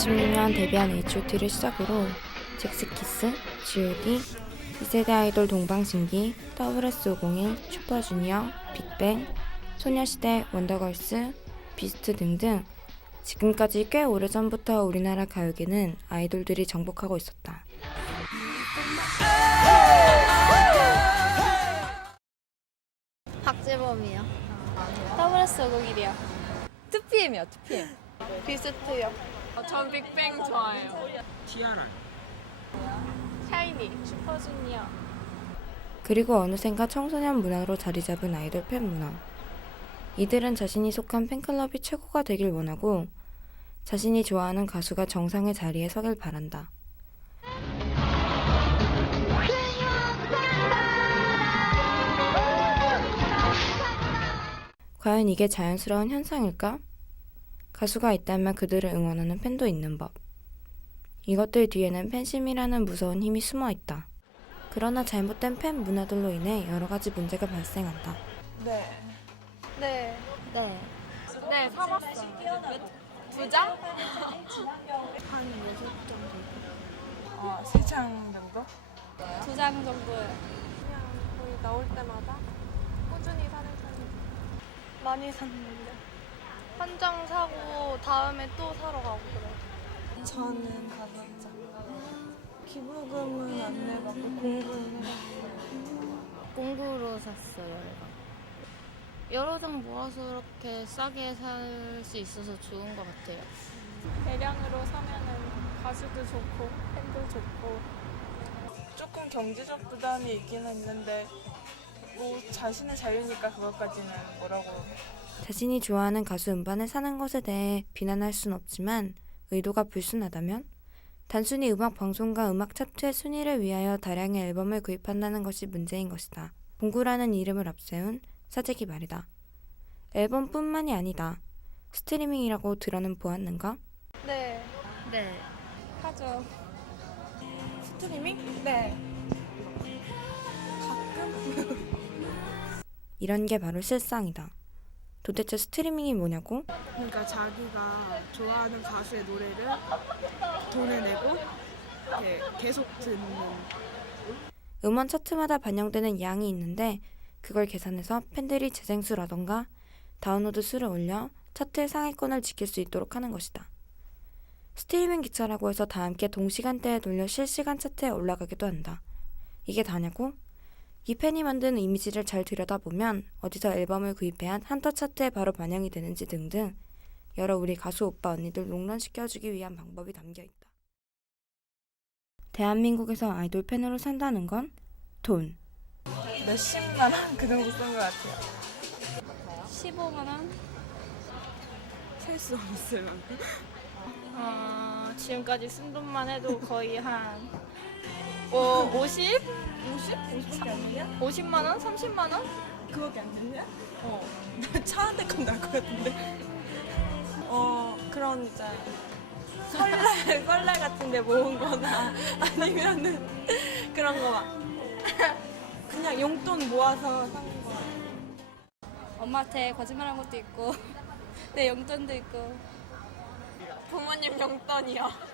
2016년 데뷔한 H.O.T를 시작으로 잭스키스, G.O.D, 2세대 아이돌 동방신기, WS501, 슈퍼주니어, 빅뱅, 소녀시대, 원더걸스, 비스트 등등 지금까지 꽤 오래전부터 우리나라 가요계는 아이돌들이 정복하고 있었다. 박재범이요. WS501이요. 2PM이요, 2PM. 비스트요. 전 빅뱅 좋아해요. 티아라. 샤이니, 슈퍼주니어. 그리고 어느샌가 청소년 문화로 자리 잡은 아이돌 팬 문화. 이들은 자신이 속한 팬클럽이 최고가 되길 원하고 자신이 좋아하는 가수가 정상의 자리에 서길 바란다. 과연 이게 자연스러운 현상일까? 가수가 있다면 그들을 응원하는 팬도 있는 법. 이것들 뒤에는 팬심이라는 무서운 힘이 숨어 있다. 그러나 잘못된 팬 문화들로 인해 여러 가지 문제가 발생한다. 네. 네. 네, 사봤어요. 두 장? 한 6장 정도. 3장 정도? 2장 정도요. 그냥 거의 나올 때마다 꾸준히 사는 편이에요. 많이 샀는데. 한 장 사고 다음에 또 사러 가고 그래요. 저는 5장. 기부금은 안 내봤고 공부는 해봤어요. 공구로 샀어요, 내가. 여러 장 모아서 이렇게 싸게 살 수 있어서 좋은 것 같아요. 대량으로 사면은 가수도 좋고 팬도 좋고. 조금 경제적 부담이 있기는 있는데 뭐 자신의 자유니까 그것까지는 뭐라고. 자신이 좋아하는 가수 음반을 사는 것에 대해 비난할 순 없지만 의도가 불순하다면 단순히 음악 방송과 음악 차트의 순위를 위하여 다량의 앨범을 구입한다는 것이 문제인 것이다. 공구라는 이름을 앞세운 사재기 말이다. 앨범뿐만이 아니다. 스트리밍이라고 들어는 보았는가? 네, 네. 하죠. 스트리밍? 네. 이런 게 바로 실상이다. 도대체 스트리밍이 뭐냐고? 그러니까 자기가 좋아하는 가수의 노래를 돈을 내고 이렇게 계속 듣는. 음원 차트마다 반영되는 양이 있는데 그걸 계산해서 팬들이 재생수라던가 다운로드 수를 올려 차트의 상위권을 지킬 수 있도록 하는 것이다. 스트리밍 기차라고 해서 다 함께 동시간대에 돌려 실시간 차트에 올라가기도 한다. 이게 다냐고? 이 팬이 만든 이미지를 잘 들여다보면 어디서 앨범을 구입해야 한터 차트에 바로 반영이 되는지 등등 여러 우리 가수 오빠 언니들 롱런시켜주기 위한 방법이 담겨있다. 대한민국에서 아이돌 팬으로 산다는 건 돈. 몇십만 원 그 정도 쓴 것 같아요. 15만 원? 셀 수 없을 만큼. 지금까지 쓴 돈만 해도 거의 한 50? 50밖에 안 되냐? 50만 원? 30만 원? 그거밖에 안 되냐? 차 한 대 값 날 것 같은데. 그런 이제 설날 같은데 모은 거나 아니면은 그런 거 막. 그냥 용돈 모아서 산 거. 엄마한테 거짓말한 것도 있고 내 용돈도 있고. 부모님 용돈이요.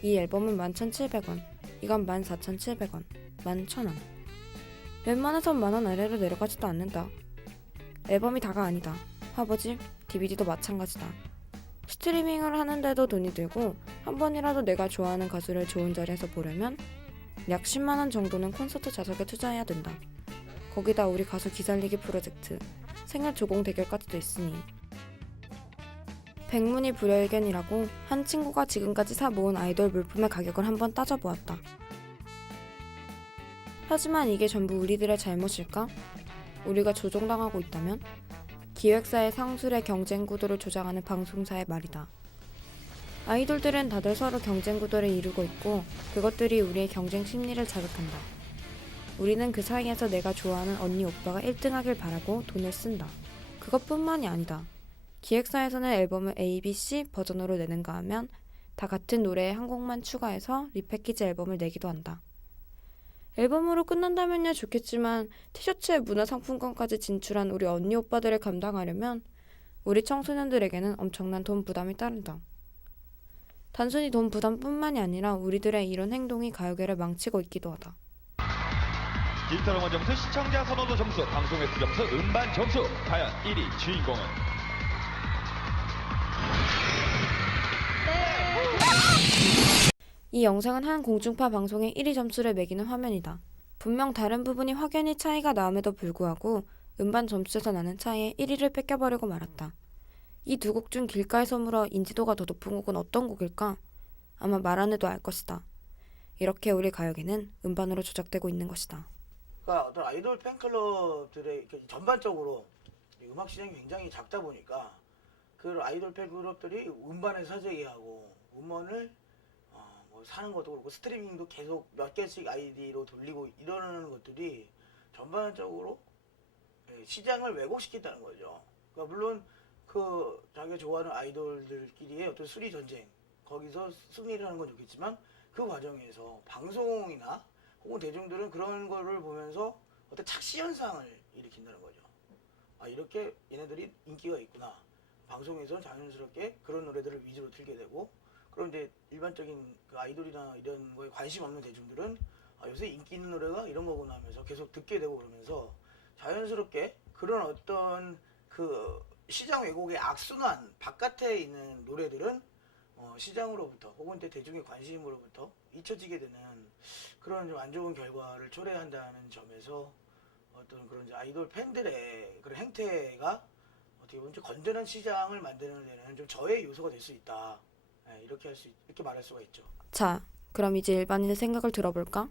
이 앨범은 11,700원, 이건 14,700원, 11,000원. 웬만해선 만원 아래로 내려가지도 않는다. 앨범이 다가 아니다. 화보집, DVD도 마찬가지다. 스트리밍을 하는데도 돈이 들고 한 번이라도 내가 좋아하는 가수를 좋은 자리에서 보려면 약 10만원 정도는 콘서트 좌석에 투자해야 된다. 거기다 우리 가수 기살리기 프로젝트, 생일 조공 대결까지도 있으니 백문이 불여일견이라고 한 친구가 지금까지 사 모은 아이돌 물품의 가격을 한번 따져보았다. 하지만 이게 전부 우리들의 잘못일까? 우리가 조종당하고 있다면? 기획사의 상술의 경쟁 구도를 조장하는 방송사의 말이다. 아이돌들은 다들 서로 경쟁 구도를 이루고 있고 그것들이 우리의 경쟁 심리를 자극한다. 우리는 그 사이에서 내가 좋아하는 언니 오빠가 1등하길 바라고 돈을 쓴다. 그것뿐만이 아니다. 기획사에서는 앨범을 A, B, C 버전으로 내는가 하면 다 같은 노래에 한 곡만 추가해서 리패키지 앨범을 내기도 한다. 앨범으로 끝난다면야 좋겠지만 티셔츠에 문화상품권까지 진출한 우리 언니 오빠들을 감당하려면 우리 청소년들에게는 엄청난 돈 부담이 따른다. 단순히 돈 부담뿐만이 아니라 우리들의 이런 행동이 가요계를 망치고 있기도 하다. 디지털 음원 점수, 시청자 선호도 점수, 방송 횟수 점수, 음반 점수. 과연 1위 주인공은? 이 영상은 한 공중파 방송의 1위 점수를 매기는 화면이다. 분명 다른 부분이 확연히 차이가 남에도 불구하고 음반 점수에서 나는 차이에 1위를 뺏겨버리고 말았다. 이 두 곡 중 길가에서 물어 인지도가 더 높은 곡은 어떤 곡일까? 아마 말 안 해도 알 것이다. 이렇게 우리 가요계는 음반으로 조작되고 있는 것이다. 그러니까 어떤 아이돌 팬클럽들의 전반적으로 음악 시장이 굉장히 작다 보니까 그 아이돌 팬클럽들이 음반을 사재기 하고 음원을 뭐 사는 것도 그렇고 스트리밍도 계속 몇 개씩 아이디로 돌리고 이러는 것들이 전반적으로 시장을 왜곡시킨다는 거죠. 그러니까 물론 그 자기가 좋아하는 아이돌들끼리의 어떤 수리 전쟁 거기서 승리를 하는 건 좋겠지만 그 과정에서 방송이나 혹은 대중들은 그런 거를 보면서 어떤 착시 현상을 일으킨다는 거죠. 아, 이렇게 얘네들이 인기가 있구나. 방송에서 자연스럽게 그런 노래들을 위주로 틀게 되고, 그럼 이제 일반적인 그 아이돌이나 이런 거에 관심 없는 대중들은 아, 요새 인기 있는 노래가 이런 거구나 하면서 계속 듣게 되고 그러면서 자연스럽게 그런 어떤 그 시장 왜곡의 악순환 바깥에 있는 노래들은 시장으로부터 혹은 대중의 관심으로부터 잊혀지게 되는 그런 좀 안 좋은 결과를 초래한다는 점에서 어떤 그런 아이돌 팬들의 그런 행태가 어떻게 보면 좀 건전한 시장을 만드는 데는 좀 저해 요소가 될 수 있다. 이렇게 이렇게 말할 수가 있죠. 자, 그럼 이제 일반인의 생각을 들어볼까?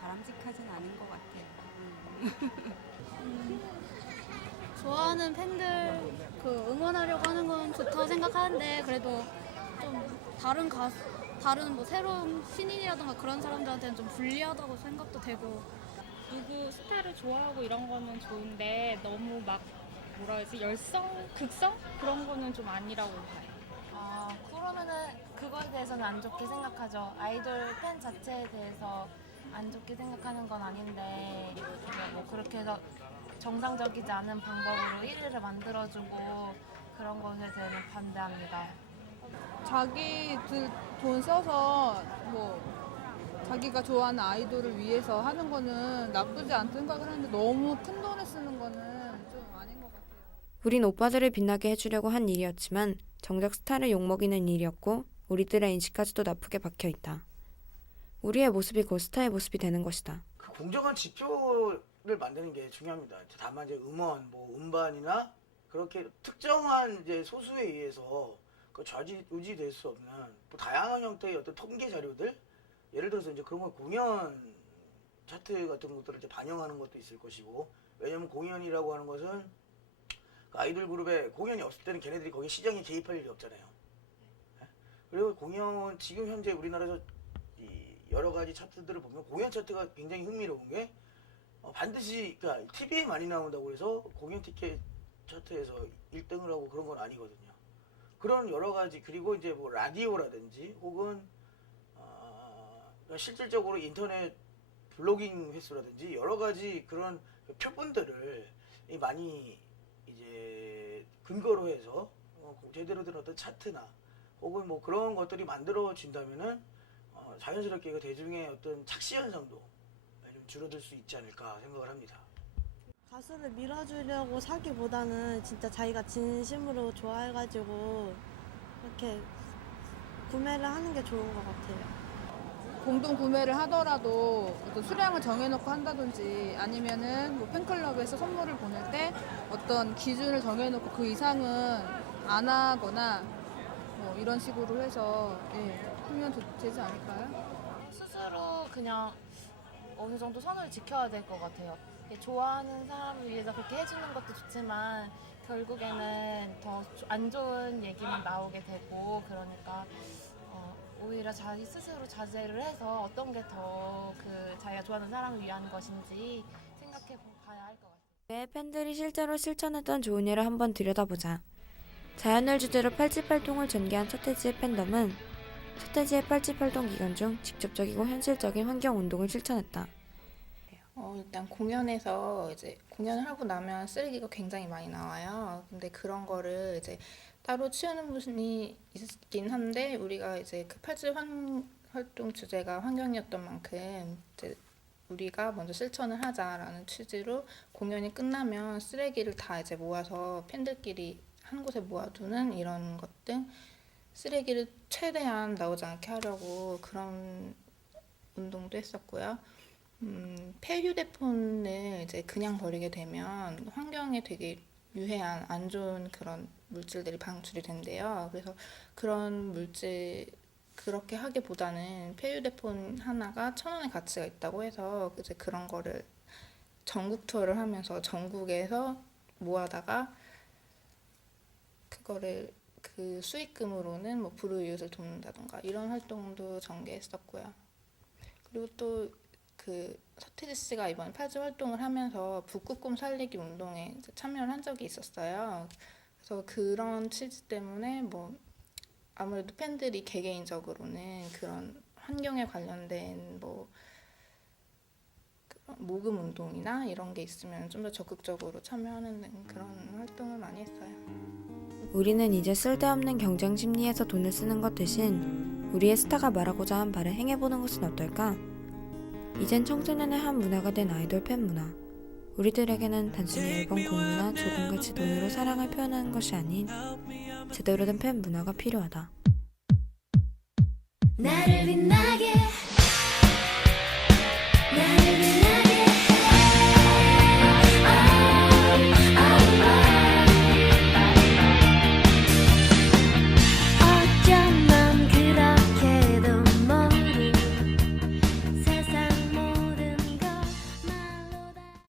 바람직하진 않은 것 같아요. 좋아하는 팬들 그 응원하려고 하는 건 좋다고 생각하는데 그래도 좀 다른 뭐 새로운 신인이라던가 그런 사람들한테는 좀 불리하다고 생각도 되고. 누구 스타를 좋아하고 이런 거는 좋은데 너무 막 뭐라 해야지 극성 그런 거는 좀 아니라고 봐요. 그러면은 그거에 대해서는 안 좋게 생각하죠. 아이돌 팬 자체에 대해서 안 좋게 생각하는 건 아닌데 뭐 그렇게 해서 정상적이지 않은 방법으로 1위를 만들어주고 그런 것에 대해서는 반대합니다. 자기들 돈 써서 뭐 자기가 좋아하는 아이돌을 위해서 하는 거는 나쁘지 않다 생각을 하는데 너무 큰 돈을 쓰는 거는 좀 아닌 것 같아요. 우린 오빠들을 빛나게 해주려고 한 일이었지만 정작 스타를 욕먹이는 일이었고 우리들의 인식까지도 나쁘게 박혀있다. 우리의 모습이 곧 스타의 모습이 되는 것이다. 그 공정한 지표를 만드는 게 중요합니다. 다만 이제 음원, 뭐 음반이나 그렇게 특정한 이제 소수에 의해서 그 좌지우지될 수 없는 뭐 다양한 형태의 어떤 통계 자료들, 예를 들어서 이제 그런 건 공연 차트 같은 것들을 이제 반영하는 것도 있을 것이고, 왜냐면 공연이라고 하는 것은 그 아이돌 그룹에 공연이 없을 때는 걔네들이 거기에 시장에 개입할 일이 없잖아요. 그리고 공연 지금 현재 우리나라에서 이 여러 가지 차트들을 보면 공연 차트가 굉장히 흥미로운 게 반드시 그러니까 TV에 많이 나온다고 해서 공연 티켓 차트에서 1등을 하고 그런 건 아니거든요. 그런 여러 가지, 그리고 이제 뭐 라디오라든지 혹은 실질적으로 인터넷 블로깅 횟수라든지 여러 가지 그런 표본들을 많이 이제 근거로 해서 제대로 된 어떤 차트나 혹은 뭐 그런 것들이 만들어진다면은 자연스럽게 그 대중의 어떤 착시 현상도 좀 줄어들 수 있지 않을까 생각을 합니다. 가수를 밀어주려고 사기보다는 진짜 자기가 진심으로 좋아해가지고 이렇게 구매를 하는 게 좋은 것 같아요. 공동 구매를 하더라도 어떤 수량을 정해놓고 한다든지 아니면은 뭐 팬클럽에서 선물을 보낼 때 어떤 기준을 정해놓고 그 이상은 안 하거나 뭐 이런 식으로 해서 하면 되지 않을까요? 스스로 그냥 어느 정도 선을 지켜야 될 것 같아요. 좋아하는 사람을 위해서 그렇게 해주는 것도 좋지만 결국에는 더 안 좋은 얘기만 나오게 되고, 그러니까 오히려 자기 스스로 자제를 해서 어떤 게 더 그 자기가 좋아하는 사람을 위한 것인지 생각해 봐야 할 것 같아요. 왜 팬들이 실제로 실천했던 좋은 일을 한번 들여다보자. 자연을 주제로 팔찌팔동을 전개한 서태지의 팬덤은 서태지의 팔찌팔동 기간 중 직접적이고 현실적인 환경운동을 실천했다. 일단 공연에서 이제 공연을 하고 나면 쓰레기가 굉장히 많이 나와요. 근데 그런 거를 이제 따로 치우는 분이 있긴 한데 우리가 이제 그 팔찌 활동 주제가 환경이었던 만큼 이제 우리가 먼저 실천을 하자라는 취지로 공연이 끝나면 쓰레기를 다 이제 모아서 팬들끼리 한 곳에 모아두는 이런 것들, 쓰레기를 최대한 나오지 않게 하려고 그런 운동도 했었고요. 폐휴대폰을 이제 그냥 버리게 되면 환경에 되게 유해한 안 좋은 그런 물질들이 방출이 된대요. 그래서 그런 물질 그렇게 하기보다는 폐휴대폰 하나가 1,000원의 가치가 있다고 해서 이제 그런 거를 전국 투어를 하면서 전국에서 모아다가 그거를 그 수익금으로는 뭐 불우이웃을 돕는다던가 이런 활동도 전개했었고요. 그리고 또 그 서태지 씨가 이번 팔찌 활동을 하면서 북극곰 살리기 운동에 이제 참여를 한 적이 있었어요. 그래서 그런 취지 때문에 뭐 아무래도 팬들이 개개인적으로는 그런 환경에 관련된 뭐 그런 모금 운동이나 이런 게 있으면 좀 더 적극적으로 참여하는 그런 활동을 많이 했어요. 우리는 이제 쓸데없는 경쟁 심리에서 돈을 쓰는 것 대신 우리의 스타가 말하고자 한 바를 행해보는 것은 어떨까? 이젠 청소년의 한 문화가 된 아이돌 팬 문화. 우리들에게는 단순히 앨범 공유나 조금같이 돈으로 사랑을 표현하는 것이 아닌 제대로 된 팬 문화가 필요하다. 나를 빛나게